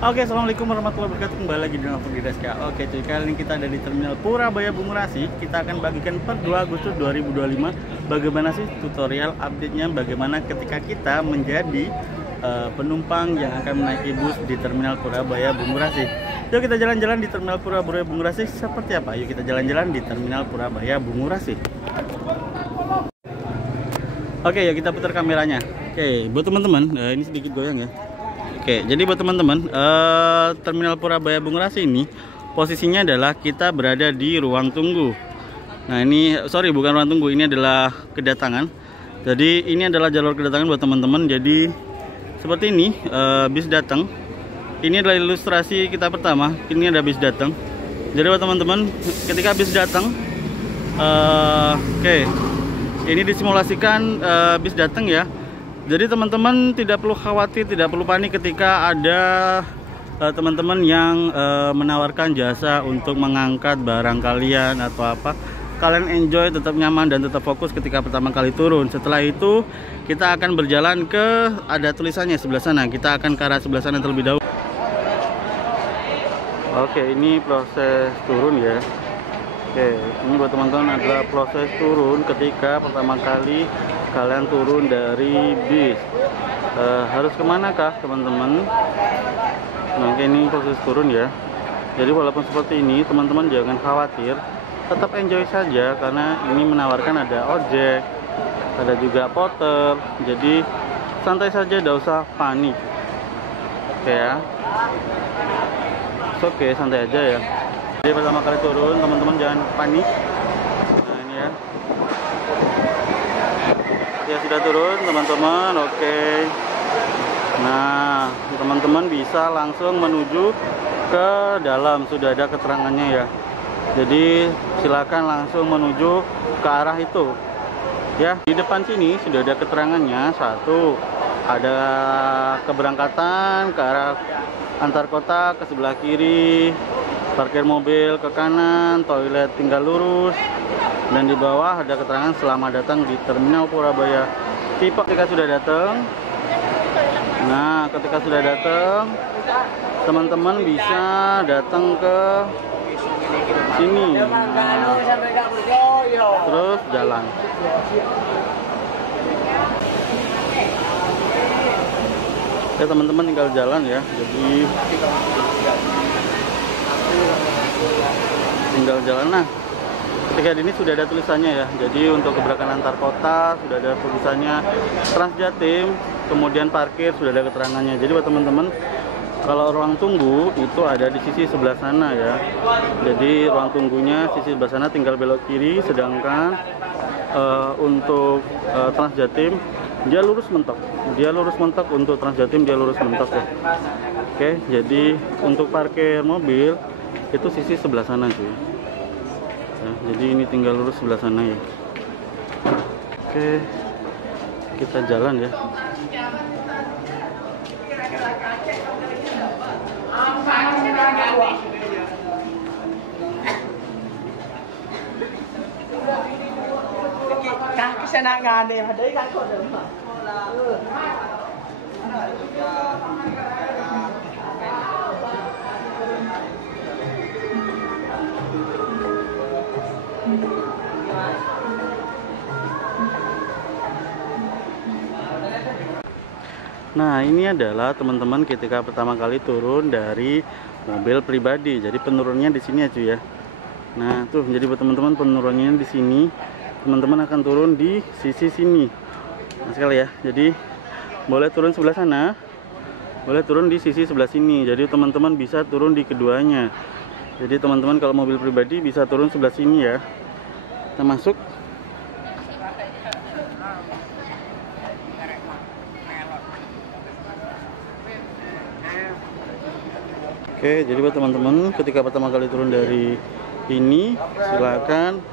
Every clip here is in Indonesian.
Oke, assalamualaikum warahmatullahi wabarakatuh. Kembali lagi dengan Food Deska. Oke cuy, kali ini kita ada di Terminal Purabaya Bungurasi. Kita akan bagikan per 2 Agustus 2025 bagaimana sih tutorial update-nya, bagaimana ketika kita menjadi penumpang yang akan menaiki bus di Terminal Purabaya Bungurasi. Yuk kita jalan-jalan di Terminal Purabaya Bungurasi seperti apa? Yuk kita jalan-jalan di Terminal Purabaya Bungurasi. Oke, ya kita putar kameranya. Oke, buat teman-teman, ini sedikit goyang ya. Oke, jadi buat teman-teman, Terminal Purabaya Bungurasi ini posisinya adalah kita berada di ruang tunggu. Nah ini, sorry bukan ruang tunggu, ini adalah kedatangan. Jadi ini adalah jalur kedatangan buat teman-teman. Jadi seperti ini, bis datang. Ini adalah ilustrasi kita pertama. Ini ada bis datang. Jadi buat teman-teman, ketika bis datang, oke, ini disimulasikan bis datang ya. Jadi teman-teman tidak perlu khawatir, tidak perlu panik ketika ada teman-teman yang menawarkan jasa untuk mengangkat barang kalian atau apa. Kalian enjoy, tetap nyaman dan tetap fokus ketika pertama kali turun. Setelah itu kita akan berjalan ke, ada tulisannya sebelah sana. Kita akan ke arah sebelah sana terlebih dahulu. Oke, ini proses turun ya. Oke, ini buat teman-teman adalah proses turun ketika pertama kali kalian turun dari bis. Harus kemana kah teman-teman? Nah, ini proses turun ya. Jadi walaupun seperti ini, teman-teman jangan khawatir, tetap enjoy saja karena ini menawarkan ada ojek, ada juga porter. Jadi santai saja, tidak usah panik. Oke ya. Oke, santai aja ya. Jadi pertama kali turun, teman-teman jangan panik. Nah, ini ya. Ya sudah turun teman-teman. Oke. Nah teman-teman bisa langsung menuju ke dalam, sudah ada keterangannya ya. Jadi silakan langsung menuju ke arah itu ya. Di depan sini sudah ada keterangannya. Satu, ada keberangkatan ke arah antar kota ke sebelah kiri, parkir mobil ke kanan, toilet tinggal lurus. Dan di bawah ada keterangan selamat datang di Terminal Purabaya. Tipe ketika sudah datang. Nah, ketika sudah datang, teman-teman bisa datang ke sini. Nah, terus jalan. Ya teman-teman tinggal jalan ya. Jadi tinggal jalan. Nah, ketika ini sudah ada tulisannya ya. Jadi untuk keberangkatan antar kota sudah ada tulisannya Transjatim, kemudian parkir sudah ada keterangannya. Jadi buat teman-teman, kalau ruang tunggu itu ada di sisi sebelah sana ya. Jadi ruang tunggunya sisi sebelah sana, tinggal belok kiri. Sedangkan untuk Transjatim dia lurus mentok. Dia lurus mentok, untuk Transjatim dia lurus mentok ya. Oke, jadi untuk parkir mobil itu sisi sebelah sana cuy. Ya, jadi ini tinggal lurus sebelah sana ya. Oke, kita jalan ya. Nah ini adalah teman-teman ketika pertama kali turun dari mobil pribadi. Jadi penurunnya di sini ya cuy ya. Nah tuh, jadi buat teman-teman penurunnya di sini. Teman-teman akan turun di sisi sini. Nah sekali ya. Jadi boleh turun sebelah sana, boleh turun di sisi sebelah sini. Jadi teman-teman bisa turun di keduanya. Jadi teman-teman kalau mobil pribadi bisa turun sebelah sini ya. Kita masuk. Oke, jadi buat teman-teman ketika pertama kali turun dari ini, silakan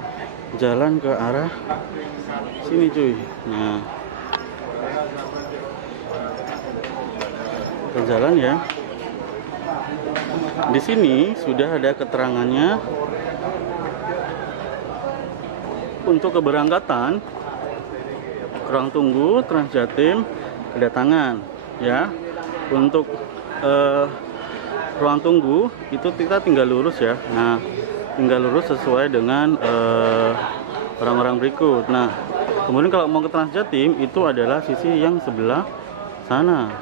jalan ke arah sini cuy. Nah, kita jalan ya. Di sini sudah ada keterangannya untuk keberangkatan, ruang tunggu Transjatim kedatangan ya. Untuk ruang tunggu itu kita tinggal lurus ya. Nah, tinggal lurus sesuai dengan orang-orang berikut. Nah, kemudian kalau mau ke Transjatim itu adalah sisi yang sebelah sana.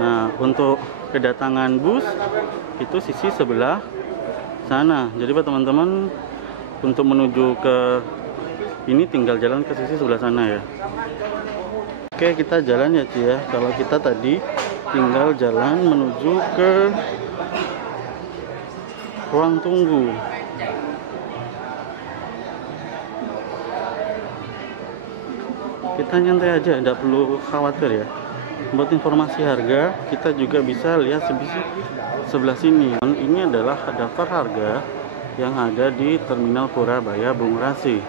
Nah, untuk kedatangan bus itu sisi sebelah sana. Jadi buat teman-teman untuk menuju ke ini tinggal jalan ke sisi sebelah sana ya. Oke, kita jalan ya Ci ya. Kalau kita tadi tinggal jalan menuju ke ruang tunggu. Kita nyantai aja, tidak perlu khawatir ya. Buat informasi harga, kita juga bisa lihat sebelah sini. Ini adalah daftar harga yang ada di Terminal Purabaya Bungurasi.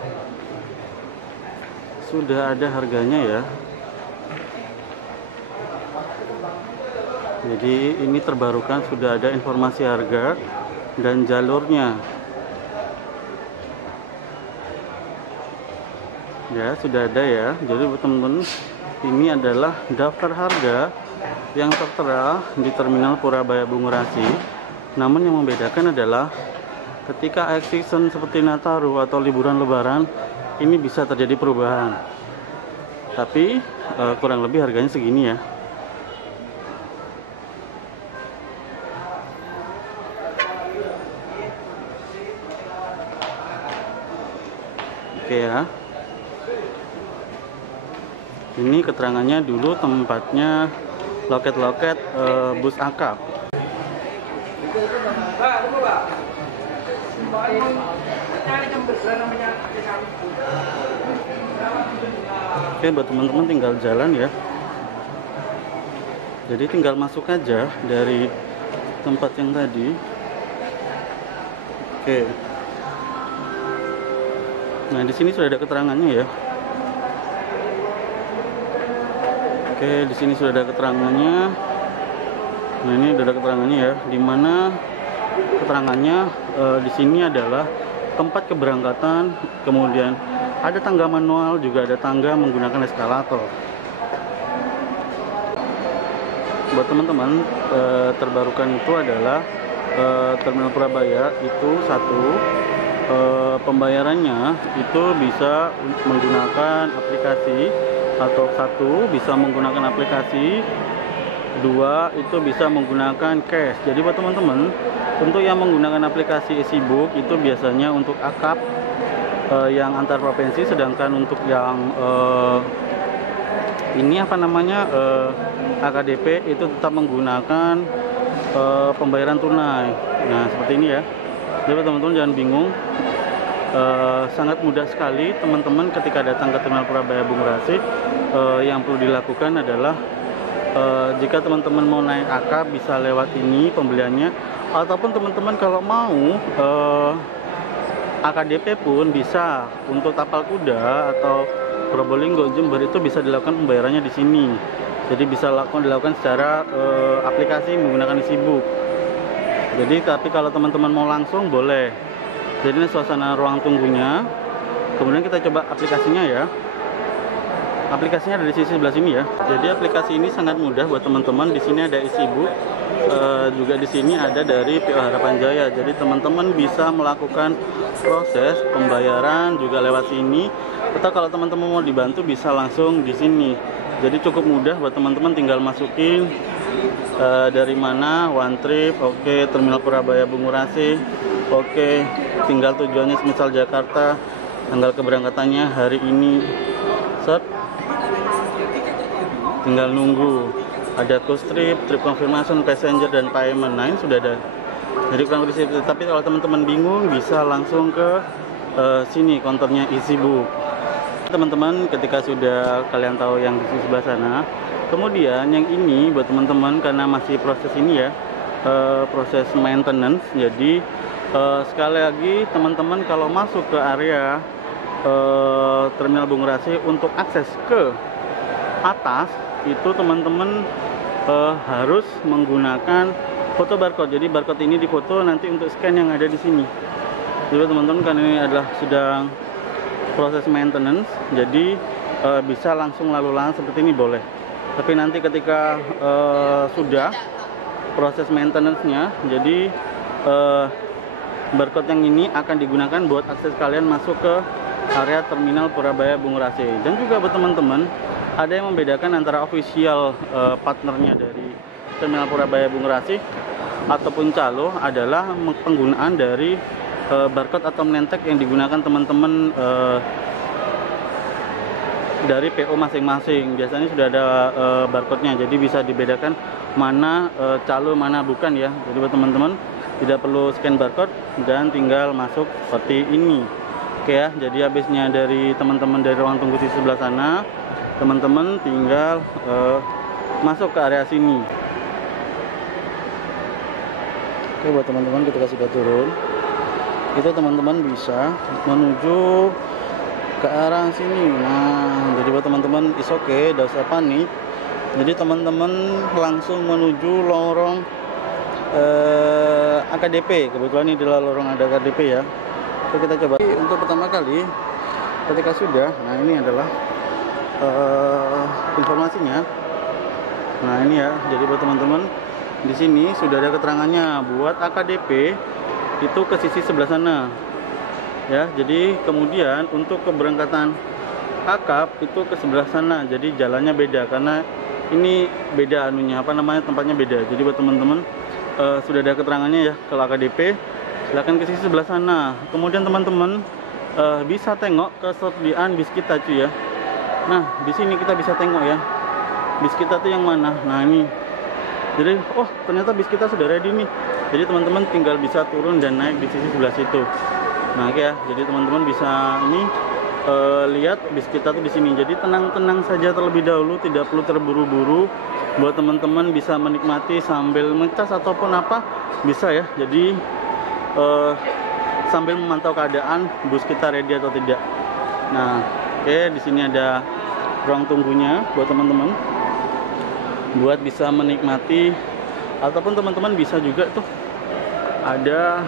Sudah ada harganya ya. Jadi ini terbarukan, sudah ada informasi harga dan jalurnya. Ya, sudah ada ya. Jadi teman-teman, ini adalah daftar harga yang tertera di Terminal Purabaya Bungurasi. Namun yang membedakan adalah ketika high season seperti Nataru atau liburan Lebaran, ini bisa terjadi perubahan. Tapi kurang lebih harganya segini ya. Oke ya. Ini keterangannya dulu tempatnya loket-loket bus akap. Oke, buat teman-teman tinggal jalan ya. Jadi tinggal masuk aja dari tempat yang tadi. Oke. Nah, di sini sudah ada keterangannya ya. Oke, di sini sudah ada keterangannya. Nah, ini sudah ada keterangannya ya. Dimana keterangannya di sini adalah tempat keberangkatan, kemudian ada tangga manual, juga ada tangga menggunakan eskalator. Buat teman-teman, terbarukan itu adalah Terminal Purabaya itu satu. Pembayarannya itu bisa menggunakan aplikasi, atau satu bisa menggunakan aplikasi, dua itu bisa menggunakan cash. Jadi buat teman-teman, untuk yang menggunakan aplikasi EasyBook itu biasanya untuk akap yang antar provinsi, sedangkan untuk yang ini apa namanya AKDP itu tetap menggunakan pembayaran tunai. Nah, seperti ini ya. Jadi teman-teman jangan bingung, sangat mudah sekali teman-teman ketika datang ke Terminal Purabaya Bungurasi. Yang perlu dilakukan adalah jika teman-teman mau naik akap bisa lewat ini pembeliannya, ataupun teman-teman kalau mau AKDP pun bisa. Untuk tapal kuda atau Probolinggo, Jember itu bisa dilakukan pembayarannya di sini. Jadi bisa dilakukan secara aplikasi menggunakan EasyBook. Jadi tapi kalau teman-teman mau langsung boleh. Jadi ini suasana ruang tunggunya. Kemudian kita coba aplikasinya ya. Aplikasinya ada di sisi sebelah sini ya. Jadi aplikasi ini sangat mudah buat teman-teman. Di sini ada EasyBook. Juga di sini ada dari PO Harapan Jaya. Jadi teman-teman bisa melakukan proses pembayaran juga lewat sini. Atau kalau teman-teman mau dibantu bisa langsung di sini. Jadi cukup mudah buat teman-teman, tinggal masukin dari mana, one trip, oke, Terminal Purabaya Bungurasi, oke, tinggal tujuannya misal Jakarta, tanggal keberangkatannya hari ini, set, tinggal nunggu. Ada cost trip, trip confirmation, passenger, dan payment. Nah, ini sudah ada. Jadi kurang lebih seperti itu. Tapi kalau teman-teman bingung bisa langsung ke sini konternya EasyBook. Teman-teman, ketika sudah kalian tahu yang di sebelah sana, kemudian yang ini buat teman-teman karena masih proses ini ya, proses maintenance. Jadi sekali lagi teman-teman kalau masuk ke area Terminal Bungurasi untuk akses ke atas itu teman-teman harus menggunakan foto barcode. Jadi barcode ini difoto nanti untuk scan yang ada di sini. Jadi teman-teman kan ini adalah sedang proses maintenance, jadi bisa langsung lalu lalang seperti ini boleh. Tapi nanti ketika sudah proses maintenance-nya. Jadi barcode yang ini akan digunakan buat akses kalian masuk ke area terminal Purabaya Bungurasi. Dan juga buat teman-teman, ada yang membedakan antara official partnernya dari terminal Purabaya Bungurasi ataupun calo adalah penggunaan dari barcode atau menentek yang digunakan teman-teman dari PO masing-masing. Biasanya sudah ada barcode-nya, jadi bisa dibedakan mana calo mana bukan ya. Jadi buat teman-teman tidak perlu scan barcode dan tinggal masuk seperti ini. Oke ya, jadi habisnya dari teman-teman dari ruang tunggu di sebelah sana, teman-teman tinggal masuk ke area sini. Oke, buat teman-teman ketika sudah turun, itu teman-teman bisa menuju ke arah sini. Nah, jadi buat teman-teman is okay, tidak usah panik. Jadi teman-teman langsung menuju lorong AKDP. Kebetulan ini adalah lorong ada AKDP ya. Oke, kita coba untuk pertama kali ketika sudah. Nah, ini adalah informasinya. Nah, ini ya. Jadi buat teman-teman di sini sudah ada keterangannya buat AKDP itu ke sisi sebelah sana. Ya, jadi kemudian untuk keberangkatan akap itu ke sebelah sana. Jadi jalannya beda karena ini beda anunya, apa namanya, tempatnya beda. Jadi buat teman-teman sudah ada keterangannya ya kalau AKDP silakan ke sisi sebelah sana. Kemudian teman-teman bisa tengok kesediaan bis kita cuy ya. Nah, di sini kita bisa tengok ya. Bis kita tuh yang mana? Nah, ini. Jadi, oh ternyata bis kita sudah ready nih. Jadi teman-teman tinggal bisa turun dan naik di sisi sebelah situ. Nah, oke ya. Jadi teman-teman bisa ini lihat bis kita tuh di sini. Jadi tenang-tenang saja terlebih dahulu, tidak perlu terburu-buru. Buat teman-teman bisa menikmati sambil ngecas ataupun apa bisa ya. Jadi sambil memantau keadaan bus kita ready atau tidak. Nah, oke, di sini ada ruang tunggunya buat teman-teman. Buat bisa menikmati ataupun teman-teman bisa juga tuh ada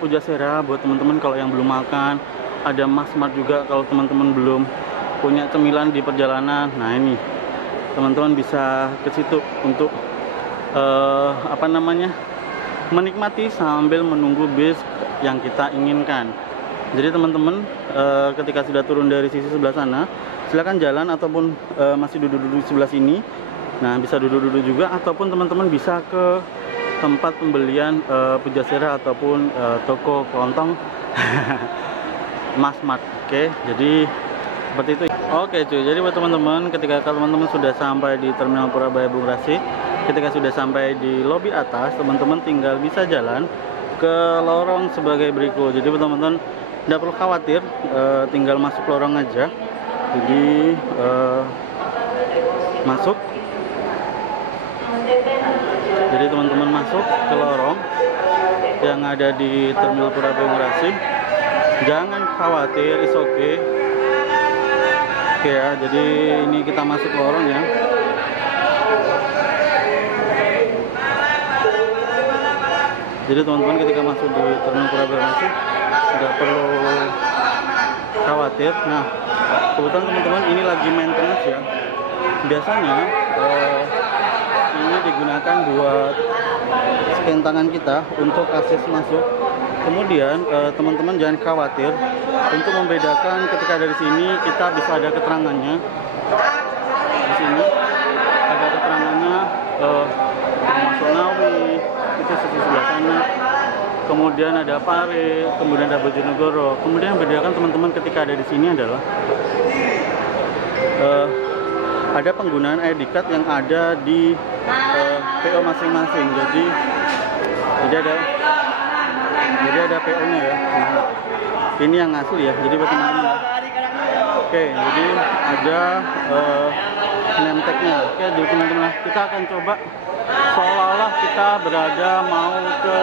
Pujasera buat teman-teman kalau yang belum makan, ada Masmart juga kalau teman-teman belum punya cemilan di perjalanan. Nah, ini teman-teman bisa ke situ untuk apa namanya, menikmati sambil menunggu bis yang kita inginkan. Jadi teman-teman ketika sudah turun dari sisi sebelah sana, silakan jalan ataupun masih duduk-duduk di sebelah sini. Nah, bisa duduk-duduk juga ataupun teman-teman bisa ke tempat pembelian Pujasera ataupun toko kelontong Masmart. Oke, jadi seperti itu. Oke cuy, jadi buat teman-teman ketika teman-teman sudah sampai di terminal Purabaya Bungurasi, ketika sudah sampai di lobi atas, teman-teman tinggal bisa jalan ke lorong sebagai berikut. Jadi teman-teman tidak perlu khawatir, tinggal masuk lorong aja. Jadi masuk. Jadi teman-teman masuk ke lorong yang ada di terminal Purabaya Bungurasi. Jangan khawatir, is okay. Oke ya, jadi ini kita masuk lorong ya. Jadi teman-teman ketika masuk di terminal Purabaya Bungurasi tidak perlu khawatir. Nah, kebetulan teman-teman ini lagi maintenance ya. Biasanya ini digunakan buat scan tangan kita untuk akses masuk. Kemudian teman-teman jangan khawatir untuk membedakan ketika dari sini kita bisa ada keterangannya. Di sini ada keterangannya termasuk Ngawi itu sisi sebelah sana. Kemudian ada Pare, kemudian ada Bojonegoro. Kemudian yang membedakan teman-teman ketika ada di sini adalah ada penggunaan ID card yang ada di PO masing-masing. Jadi ada PO-nya ya. Nah, ini yang asli ya. Jadi buat teman-teman. Oke, jadi ada name tag-nya. Oke, jadi teman-teman, kita akan coba seolah-olah kita berada mau ke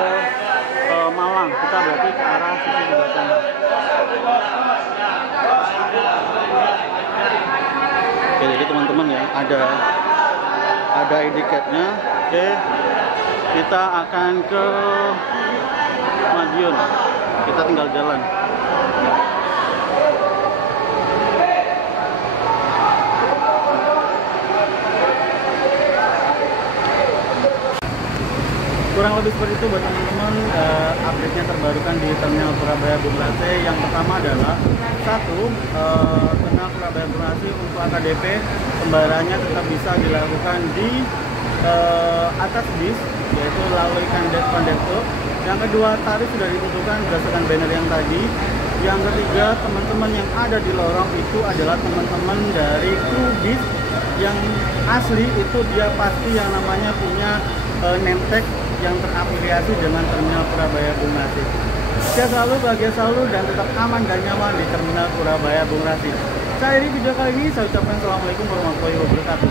Malang. Kita berarti ke arah sisi sebelah sana. Oke, jadi teman-teman ya, ada ID card-nya. Oke, kita akan ke Madiun. Kita tinggal jalan. kurang lebih seperti itu buat teman-teman. Update-nya terbarukan di Terminal Purabaya Bungrasi. Yang pertama adalah satu, Terminal Purabaya Bungrasi untuk AKDP pembayarannya tetap bisa dilakukan di atas bis, yaitu melalui kandet kondektur. Yang kedua, tarif sudah ditentukan berdasarkan banner yang tadi. Yang ketiga, teman-teman yang ada di lorong itu adalah teman-teman dari kru bis yang asli, itu dia pasti yang namanya punya name tag yang terafiliasi dengan Terminal Purabaya Bungrasi. Sehat selalu, bahagia selalu, dan tetap aman dan nyaman di Terminal Purabaya Bungrasi. Saya akhiri video kali ini, saya ucapkan assalamualaikum warahmatullahi wabarakatuh.